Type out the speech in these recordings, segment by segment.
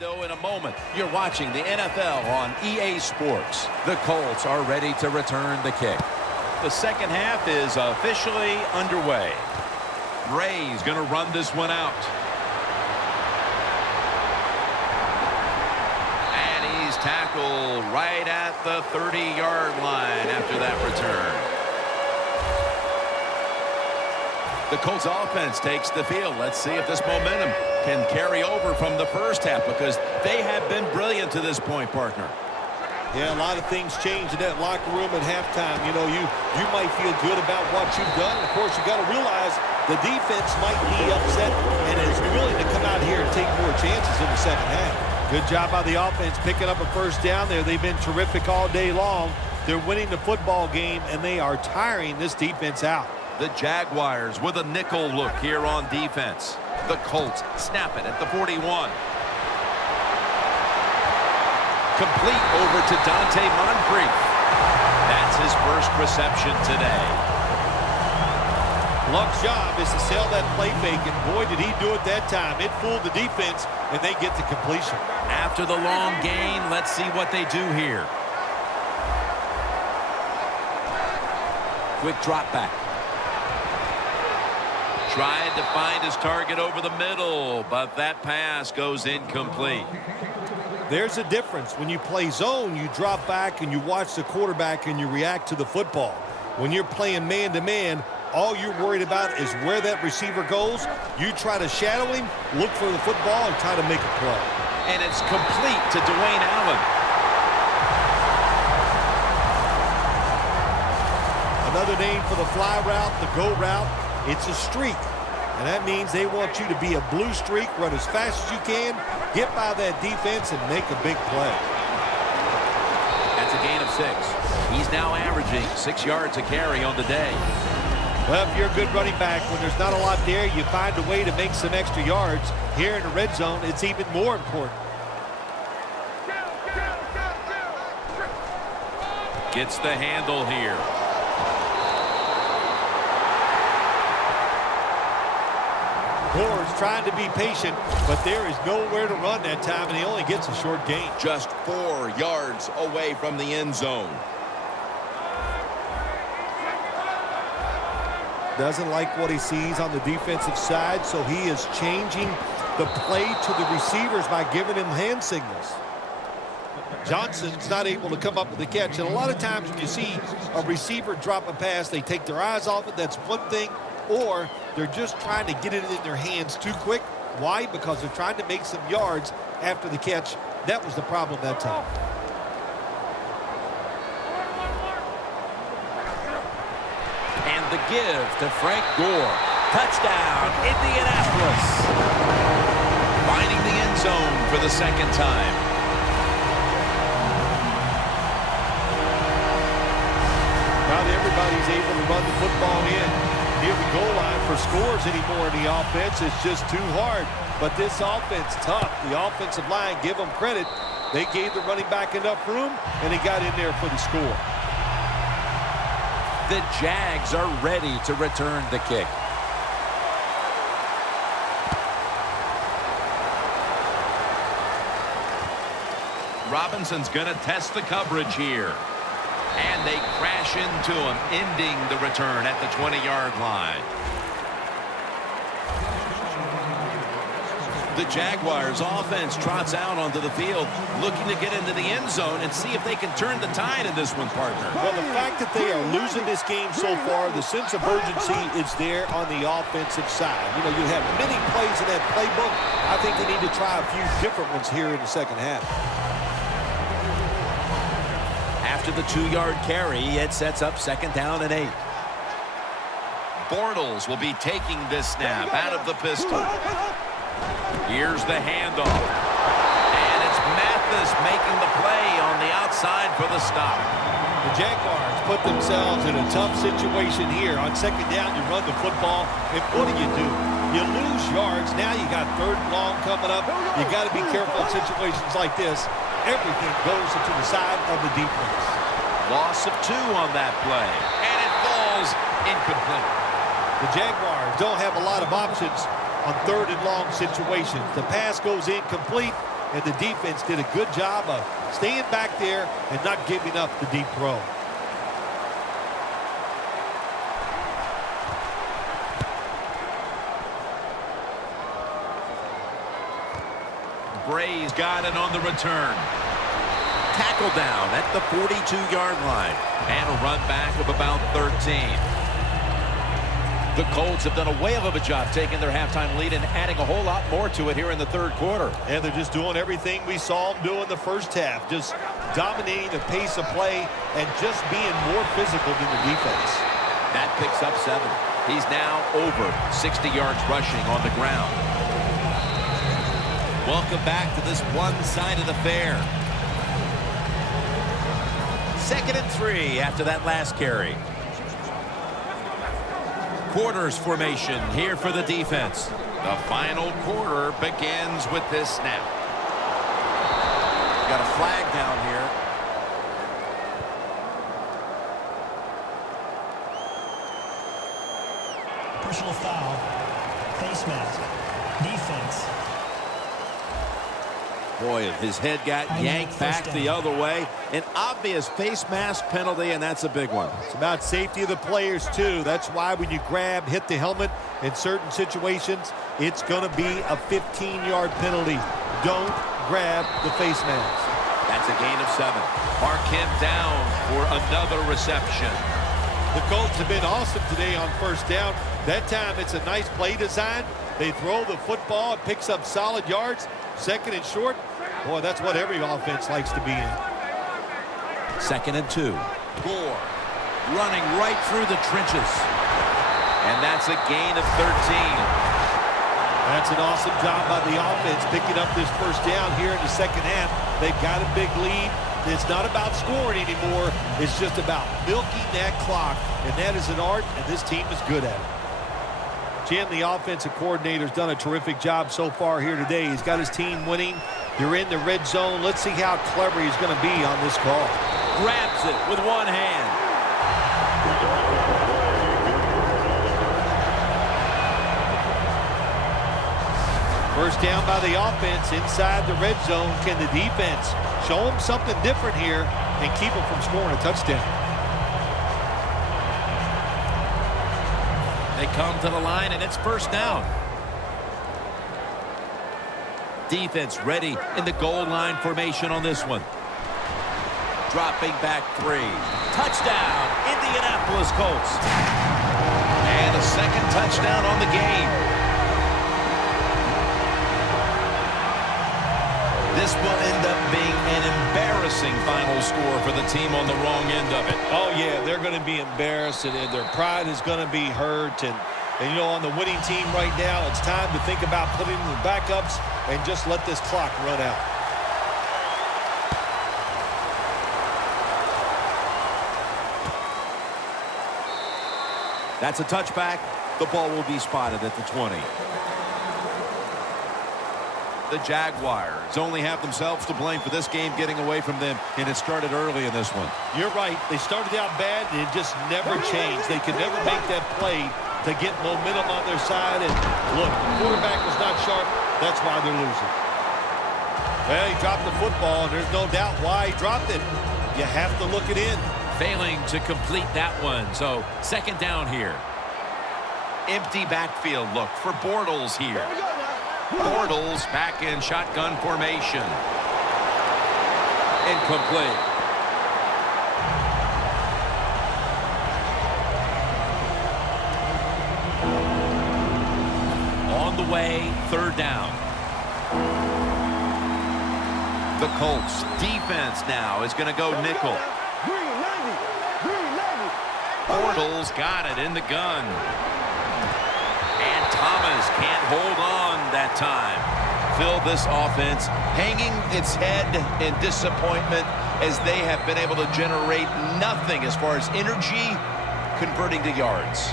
window in a moment. You're watching the NFL on EA Sports. The Colts are ready to return the kick. The second half is officially underway. Bray's going to run this one out. And he's tackled right at the 30-yard line after that return. The Colts offense takes the field. Let's see if this momentum can carry over from the first half, because they have been brilliant to this point, partner. Yeah, a lot of things change in that locker room at halftime. You know, you might feel good about what you've done. Of course, you got to realize the defense might be upset and is willing to come out here and take more chances in the second half. Good job by the offense picking up a first down there. They've been terrific all day long. They're winning the football game, and they are tiring this defense out. The Jaguars with a nickel look here on defense. The Colts snap it at the 41. Complete over to Dante Moncrief. That's his first reception today. Luck's job is to sell that play fake, and boy, did he do it that time. It fooled the defense, and they get the completion. After the long gain, let's see what they do here. Quick drop back. Tried to find his target over the middle, but that pass goes incomplete. There's a difference. When you play zone, you drop back and you watch the quarterback and you react to the football. When you're playing man-to-man, all you're worried about is where that receiver goes. You try to shadow him, look for the football, and try to make a play. And it's complete to Dwayne Allen. Another name for the fly route, the go route. It's a streak, and that means they want you to be a blue streak, run as fast as you can, get by that defense, and make a big play. That's a gain of 6. He's now averaging 6 yards a carry on the day. Well, if you're a good running back, when there's not a lot there, you find a way to make some extra yards. Here in the red zone, it's even more important. Gets the handle here. Moore's trying to be patient, but there is nowhere to run that time, and he only gets a short gain. Just 4 yards away from the end zone. Doesn't like what he sees on the defensive side, so he is changing the play to the receivers by giving him hand signals. Johnson's not able to come up with the catch, and a lot of times when you see a receiver drop a pass, they take their eyes off it. That's one thing. Or they're just trying to get it in their hands too quick. Why? Because they're trying to make some yards after the catch. That was the problem that time. And the give to Frank Gore. Touchdown, Indianapolis. Finding the end zone for the second time. Not everybody's able to run the football in near the goal line for scores anymore in the offense. It's just too hard. But this offense, tough. The offensive line, give them credit. They gave the running back enough room, and he got in there for the score. The Jags are ready to return the kick. Robinson's going to test the coverage here. And they crash into him, ending the return at the 20-yard line. The Jaguars offense trots out onto the field, looking to get into the end zone and see if they can turn the tide in this one, partner. Well, the fact that they are losing this game so far, the sense of urgency is there on the offensive side. You know, you have many plays in that playbook. I think they need to try a few different ones here in the second half. After the 2-yard carry, it sets up 2nd down and 8. Bortles will be taking this snap out of the pistol. Here's the handoff. And it's Mathis making the play on the outside for the stop. The Jaguars put themselves in a tough situation here. On 2nd down, you run the football, and what do? You lose yards. Now you got 3rd and long coming up. You got to be careful in situations like this. Everything goes to the side of the defense. Loss of 2 on that play. And it falls incomplete. The Jaguars don't have a lot of options on 3rd and long situations. The pass goes incomplete. and the defense did a good job of staying back there and not giving up the deep throw. Bray's got it on the return. Tackle down at the 42-yard line. And a run back of about 13. The Colts have done a whale of a job taking their halftime lead and adding a whole lot more to it here in the third quarter. And they're just doing everything we saw them do in the first half. Just dominating the pace of play and just being more physical than the defense. That picks up 7. He's now over 60 yards rushing on the ground. Welcome back to this one-sided affair. 2nd and 3 after that last carry. Quarters formation here for the defense. The final quarter begins with this snap. Got a flag down here. Personal foul. Face mask. Defense. Boy, his head got yanked back the other way. An obvious face mask penalty, and that's a big one. It's about safety of the players, too. That's why when you grab, hit the helmet in certain situations, it's going to be a 15-yard penalty. Don't grab the face mask. That's a gain of 7. Mark him down for another reception. The Colts have been awesome today on first down. That time, it's a nice play design. They throw the football. It picks up solid yards. 2nd and short. Boy, that's what every offense likes to be in. 2nd and 2. Gore running right through the trenches. And that's a gain of 13. That's an awesome job by the offense picking up this first down here in the second half. They've got a big lead. It's not about scoring anymore. It's just about milking that clock. And that is an art, and this team is good at it. Jim, the offensive coordinator's done a terrific job so far here today. He's got his team winning. You're in the red zone. Let's see how clever he's going to be on this call. Grabs it with one hand. First down by the offense inside the red zone. Can the defense show them something different here and keep them from scoring a touchdown? They come to the line, and it's first down. Defense ready in the goal line formation on this one. Dropping back 3. Touchdown, Indianapolis Colts. And a second touchdown on the game. This will end up being an embarrassing final score for the team on the wrong end of it. Oh, yeah, they're going to be embarrassed, and their pride is going to be hurt. And, you know, on the winning team right now, it's time to think about putting in the backups and just let this clock run out. That's a touchback. The ball will be spotted at the 20. The Jaguars only have themselves to blame for this game getting away from them, and it started early in this one. You're right. They started out bad, and it just never changed. They could never make that play to get momentum on their side. And look, the quarterback was not sharp. That's why they're losing. Well, he dropped the football, and there's no doubt why he dropped it. You have to look it in. Failing to complete that one, so 2nd down here. Empty backfield look for Bortles here. Bortles back in shotgun formation. Incomplete. On the way, 3rd down. The Colts defense now is going to go nickel. Bortles got it in the gun. And Thomas can't hold on that time. Phil, this offense hanging its head in disappointment as they have been able to generate nothing as far as energy converting to yards.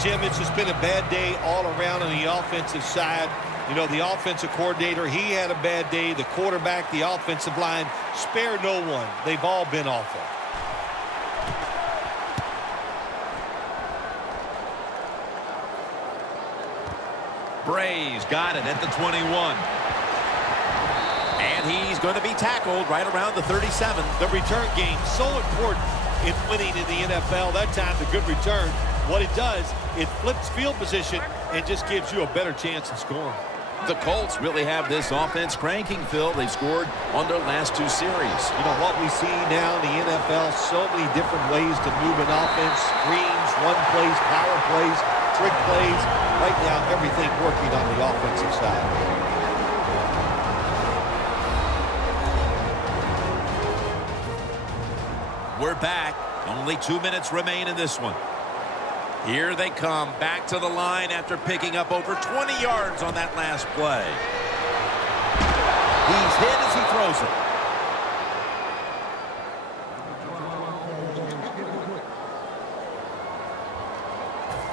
Jim, it's just been a bad day all around on the offensive side. You know, the offensive coordinator, he had a bad day. The quarterback, the offensive line, spare no one. They've all been awful. Bray's got it at the 21. And going to be tackled right around the 37. The return game, so important in winning in the NFL. That time, the good return. What it does, it flips field position and just gives you a better chance of scoring. The Colts really have this offense cranking, Phil. They've scored on their last 2 series. You know, what we see now in the NFL, so many different ways to move an offense. Screens, run plays, power plays, trick plays. Right now, everything working on the offensive side. We're back. Only 2 minutes remain in this one. Here they come back to the line after picking up over 20 yards on that last play. He's hit as he throws it.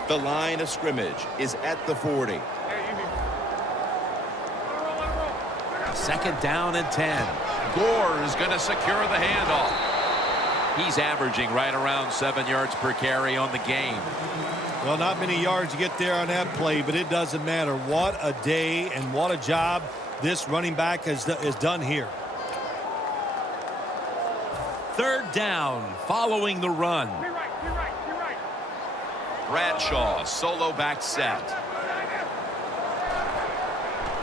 The line of scrimmage is at the 40. Second down and 10. Gore is going to secure the handoff. He's averaging right around 7 yards per carry on the game. Well, not many yards to get there on that play, but it doesn't matter. What a day and what a job this running back has done here. Third down following the run. Bradshaw, solo back set.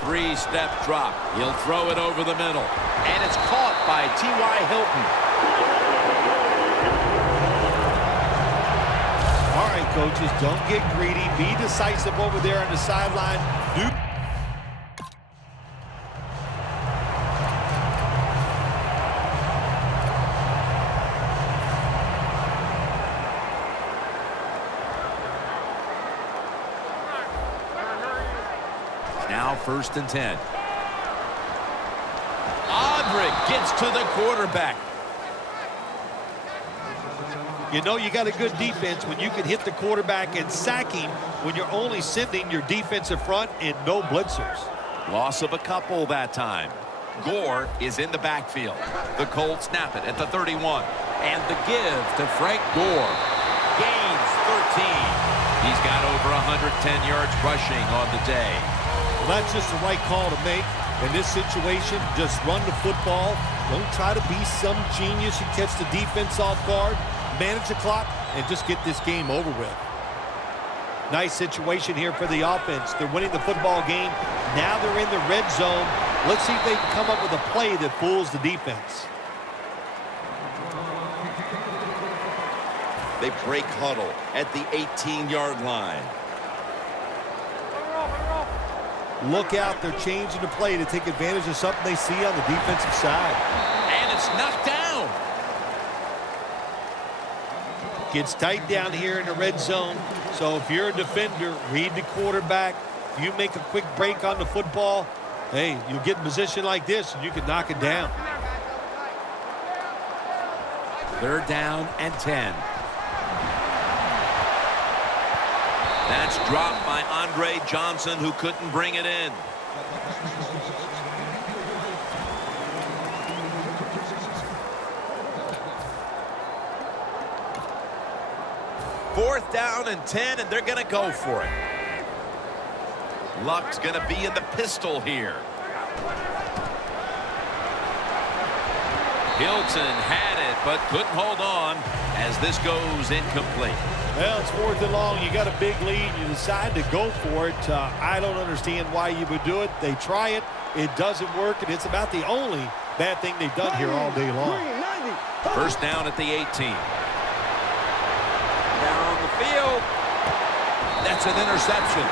3-step drop. He'll throw it over the middle. And it's caught by T.Y. Hilton. All right, coaches, don't get greedy. Be decisive over there on the sideline. Now 1st and 10. Odrick gets to the quarterback. You know you got a good defense when you can hit the quarterback and sack him when you're only sending your defensive front and no blitzers. Loss of a couple that time. Gore is in the backfield. The Colts snap it at the 31. And the give to Frank Gore. Gains 13. He's got over 110 yards rushing on the day. Well, that's just the right call to make. In this situation, just run the football. Don't try to be some genius and catch the defense off guard. Manage the clock and just get this game over with. Nice situation here for the offense. They're winning the football game. Now they're in the red zone. Let's see if they can come up with a play that fools the defense. They break huddle at the 18-yard line. Look out. They're changing the play to take advantage of something they see on the defensive side. And it's knocked down. Gets tight down here in the red zone. So if you're a defender, read the quarterback. If you make a quick break on the football, hey, you'll get in position like this and you can knock it down. 3rd down and 10. That's dropped by Andre Johnson, who couldn't bring it in. Fourth down and 10, and they're going to go for it. Luck's going to be in the pistol here. Hilton had it, but couldn't hold on as this goes incomplete. Well, it's 4th and long. You got a big lead. You decide to go for it. I don't understand why you would do it. They try it. It doesn't work, and it's about the only bad thing they've done here all day long. First down at the 18. Down the field. That's an interception.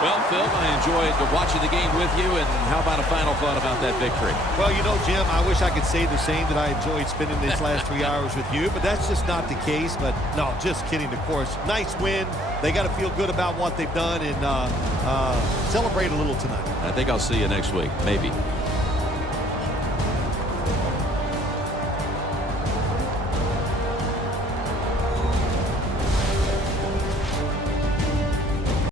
Well, Phil, I enjoyed watching the game with you, and how about a final thought about that victory? Well, you know, Jim, I wish I could say the same, that I enjoyed spending these last 3 hours with you, but that's just not the case. But, no, just kidding, of course. Nice win. They got to feel good about what they've done and celebrate a little tonight. I think I'll see you next week, maybe.